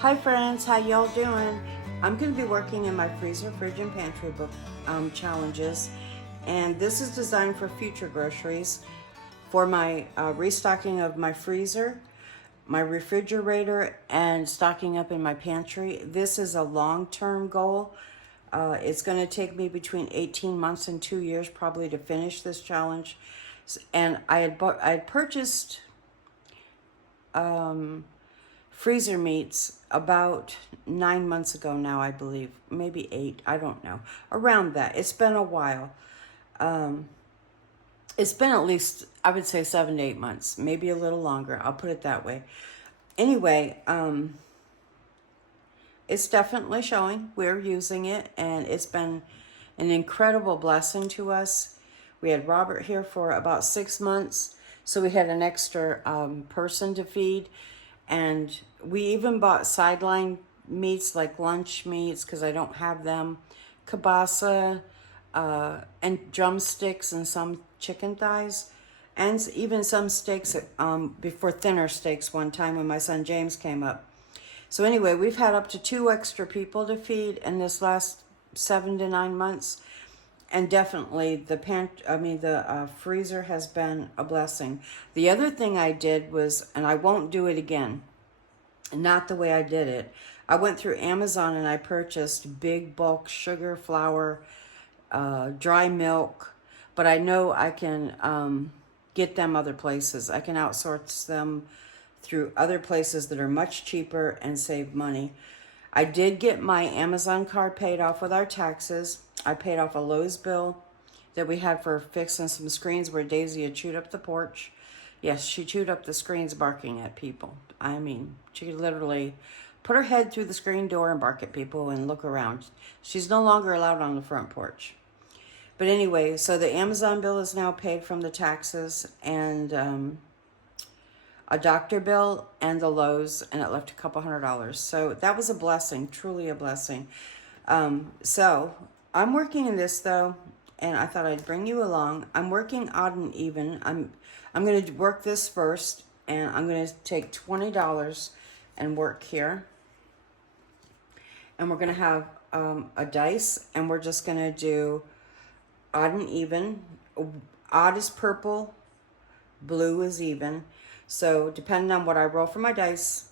Hi friends, how y'all doing? I'm going to be working in my freezer, fridge, and pantry book challenges, and this is designed for future groceries, for my restocking of my freezer, my refrigerator, and stocking up in my pantry. This is a long-term goal. It's going to take me between 18 months and 2 years probably to finish this challenge. And I had purchased freezer meats about 9 months ago now, I believe. Maybe 8, I don't know. Around that. It's been a while. It's been at least, I would say 7 to 8 months. Maybe a little longer. I'll put it that way. Anyway, it's definitely showing. We're using it, and it's been an incredible blessing to us. We had Robert here for about 6 months, so we had an extra person to feed. And we even bought sideline meats like lunch meats because I don't have them, kielbasa, and drumsticks and some chicken thighs, and even some steaks before thinner steaks one time when my son James came up. So anyway, we've had up to 2 extra people to feed in this last 7 to 9 months. And definitely the freezer has been a blessing. The other thing I did was, and I won't do it again, not the way I did it. I went through Amazon and I purchased big bulk sugar, flour, dry milk, but I know I can get them other places. I can outsource them through other places that are much cheaper and save money. I did get my Amazon card paid off with our taxes. I paid off a Lowe's bill that we had for fixing some screens where Daisy had chewed up the porch. Yes, she chewed up the screens barking at people. I mean, she could literally put her head through the screen door and bark at people and look around. She's no longer allowed on the front porch. But anyway, so the Amazon bill is now paid from the taxes, and a doctor bill and the Lowe's, and it left a couple $100. So that was a blessing, truly a blessing. So I'm working in this though, and I thought I'd bring you along. I'm working odd and even. I'm going to work this first, and I'm going to take $20 and work here. And we're going to have a dice, and we're just going to do odd and even. Odd is purple, blue is even. So depending on what I roll for my dice,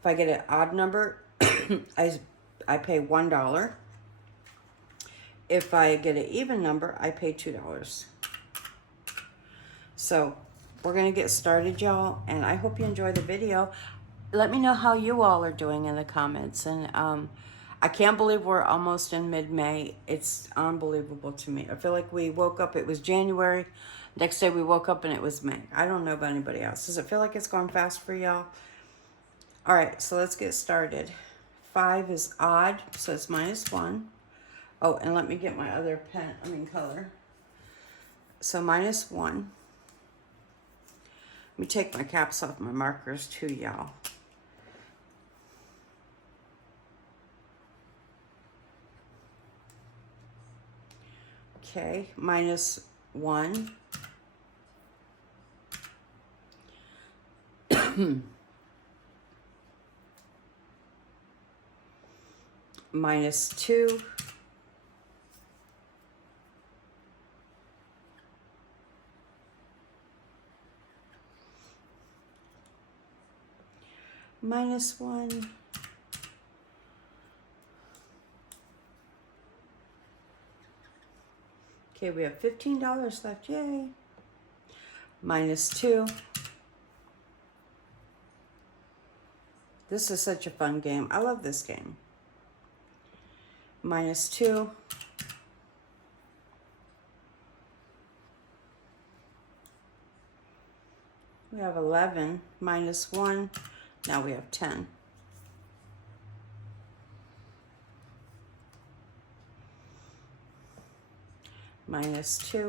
if I get an odd number, I pay $1. If I get an even number, I pay $2. So we're going to get started, y'all, and I hope you enjoy the video. Let me know how you all are doing in the comments. And I can't believe we're almost in mid-May. It's unbelievable to me. I feel like we woke up, it was January. Next day we woke up and it was May. I don't know about anybody else. Does it feel like it's going fast for y'all? All right, so let's get started. 5 is odd, so it's -1. Oh, and let me get my other color. So -1. Let me take my caps off my markers too, y'all. Okay, -1. -2. -1. Okay, we have $15 left, yay. -2. This is such a fun game. I love this game. -2. We have 11, -1. Now we have 10. -2.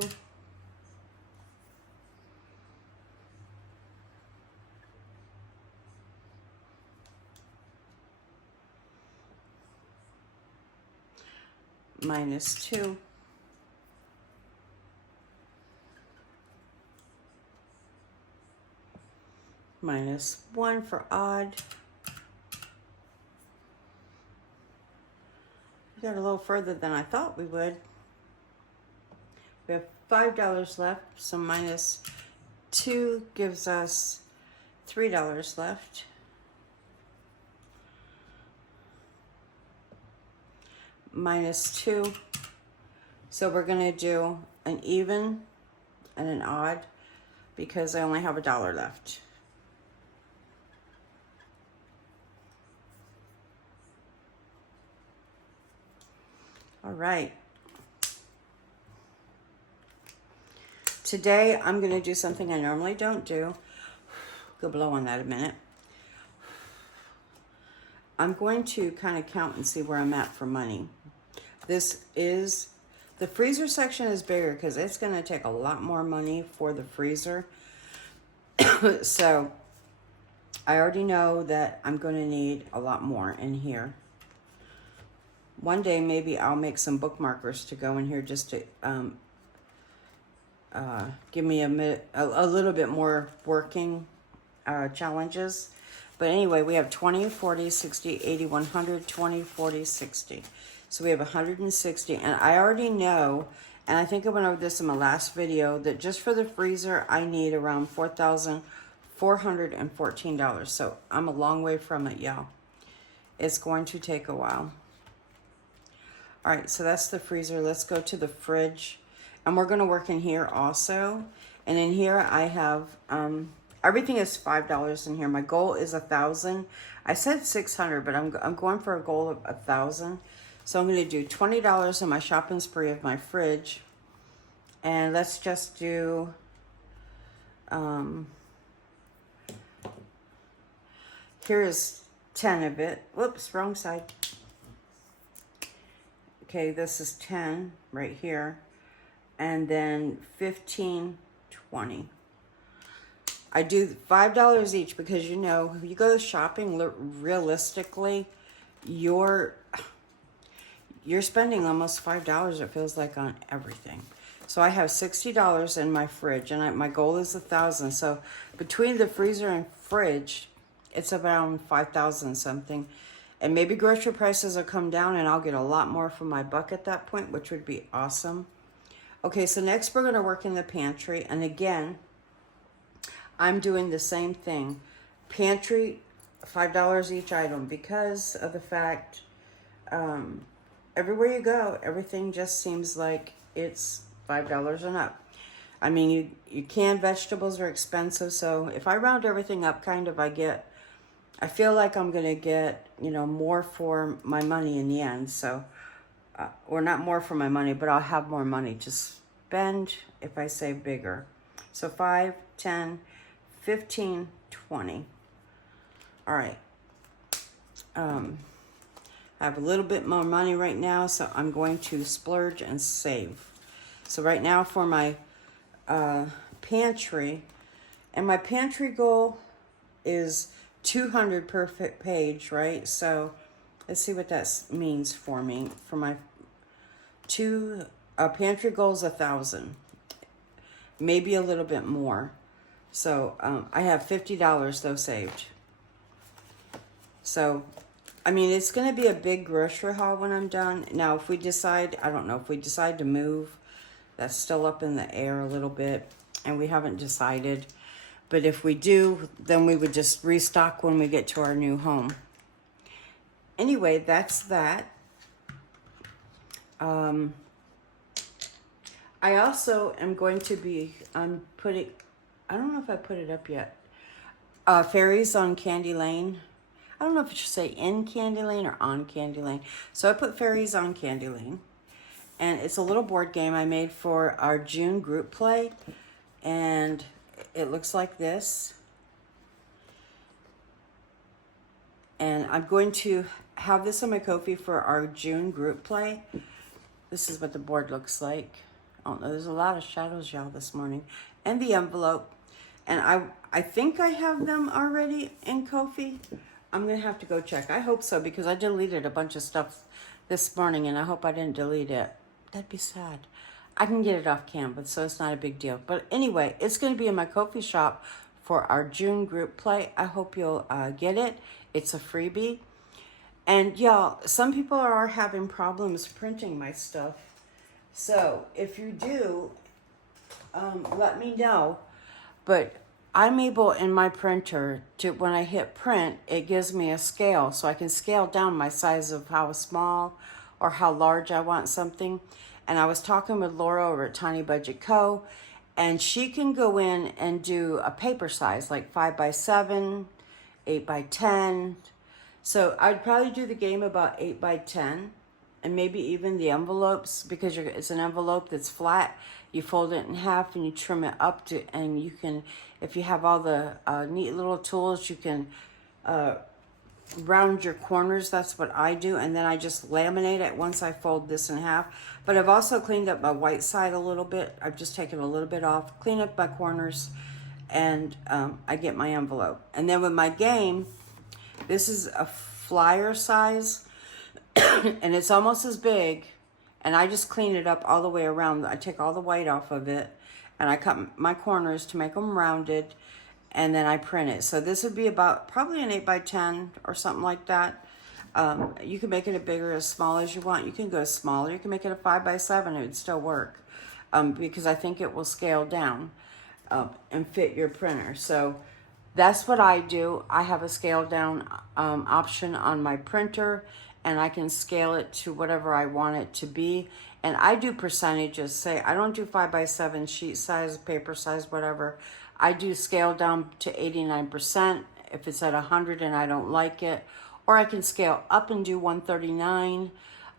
-2. -1 for odd. got a little further than I thought we would. We have $5 left, so minus 2 gives us $3 left. Minus 2. So we're going to do an even and an odd because I only have $1 left. All right. Today I'm going to do something I normally don't do. Go blow on that a minute. I'm going to kind of count and see where I'm at for money. This is, the freezer section is bigger because it's going to take a lot more money for the freezer. So I already know that I'm going to need a lot more in here. One day maybe I'll make some bookmarkers to go in here just to give me a little bit more working challenges. But anyway, we have 20, 40, 60, 80, 100, 20, 40, 60. So we have 160. And I already know, and I think I went over this in my last video, that just for the freezer, I need around $4,414. So I'm a long way from it, y'all. It's going to take a while. All right, so that's the freezer. Let's go to the fridge. And we're going to work in here also. And in here I have, everything is $5 in here. My goal is 1,000. I said 600, but I'm going for a goal of 1,000. So I'm going to do $20 in my shopping spree of my fridge. And let's just do, here is 10 of it. Whoops, wrong side. Okay, this is 10 right here. And then 15, 20. I do $5 each because, you know, if you go shopping, realistically, you're spending almost $5, it feels like, on everything. So I have $60 in my fridge, and my goal is 1,000. So between the freezer and fridge, it's around 5,000 something. And maybe grocery prices will come down and I'll get a lot more for my buck at that point, which would be awesome. Okay, so next we're going to work in the pantry. And again, I'm doing the same thing. Pantry, $5 each item, because of the fact everywhere you go, everything just seems like it's $5 and up. I mean, you canned vegetables are expensive, so if I round everything up, kind of, I feel like I'm going to get, you know, more for my money in the end. So, or not more for my money, but I'll have more money to spend if I save bigger. So 5, 10, 15, 20. All right. I have a little bit more money right now, so I'm going to splurge and save. So right now for my pantry, and my pantry goal is 200 per page, right? So let's see what that means for me. For my pantry goal is 1,000, maybe a little bit more. So I have $50 though saved. So I mean, it's going to be a big grocery haul when I'm done. Now, if we decide, I don't know, if we decide to move, that's still up in the air a little bit, and we haven't decided. But if we do, then we would just restock when we get to our new home. Anyway, that's that. I also am going to be putting, I don't know if I put it up yet, fairies on Candy Lane. I don't know if it should say in Candy Lane or on Candy Lane. So I put fairies on Candy Lane. And it's a little board game I made for our June group play. And it looks like this. And I'm going to have this on my Ko-fi for our June group play. This is what the board looks like. I don't know, there's a lot of shadows, y'all, this morning. And the envelope. And I think I have them already in Ko-fi. I'm going to have to go check. I hope so, because I deleted a bunch of stuff this morning, and I hope I didn't delete it. That'd be sad. I can get it off Canva, so it's not a big deal. But anyway, it's going to be in my Ko-fi shop for our June group play. I hope you'll get it. It's a freebie. And y'all, some people are having problems printing my stuff. So if you do, let me know. But I'm able in my printer to, when I hit print, it gives me a scale. So I can scale down my size of how small or how large I want something. And I was talking with Laura over at Tiny Budget Co. And she can go in and do a paper size, like 5x7, 8x10. So I'd probably do the game about 8x10, and maybe even the envelopes, because it's an envelope that's flat. You fold it in half and you trim it up to, and you can, if you have all the neat little tools, you can round your corners. That's what I do, and then I just laminate it once I fold this in half. But I've also cleaned up my white side a little bit. I've just taken a little bit off, clean up my corners, and I get my envelope. And then with my game, this is a flyer size, and it's almost as big, and I just clean it up all the way around. I take all the white off of it, and I cut my corners to make them rounded, and then I print it. So this would be about probably an 8x10 or something like that. You can make it as big or as small as you want. You can go smaller. You can make it a 5x7. It would still work, because I think it will scale down and fit your printer. So that's what I do. I have a scale down option on my printer, and I can scale it to whatever I want it to be. And I do percentages. Say I don't do 5x7 sheet size, paper size, whatever. I do scale down to 89% if it's at 100 and I don't like it. Or I can scale up and do 139.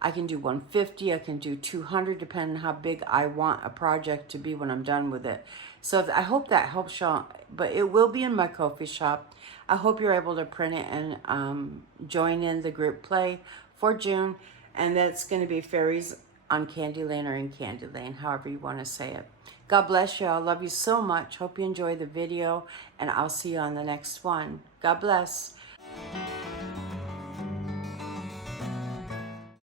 I can do 150. I can do 200, depending on how big I want a project to be when I'm done with it. So I hope that helps y'all. But it will be in my coffee shop. I hope you're able to print it and join in the group play for June. And that's going to be Fairies on Candy Lane or in Candy Lane, however you want to say it. God bless you. I love you so much. Hope you enjoy the video, and I'll see you on the next one. God bless.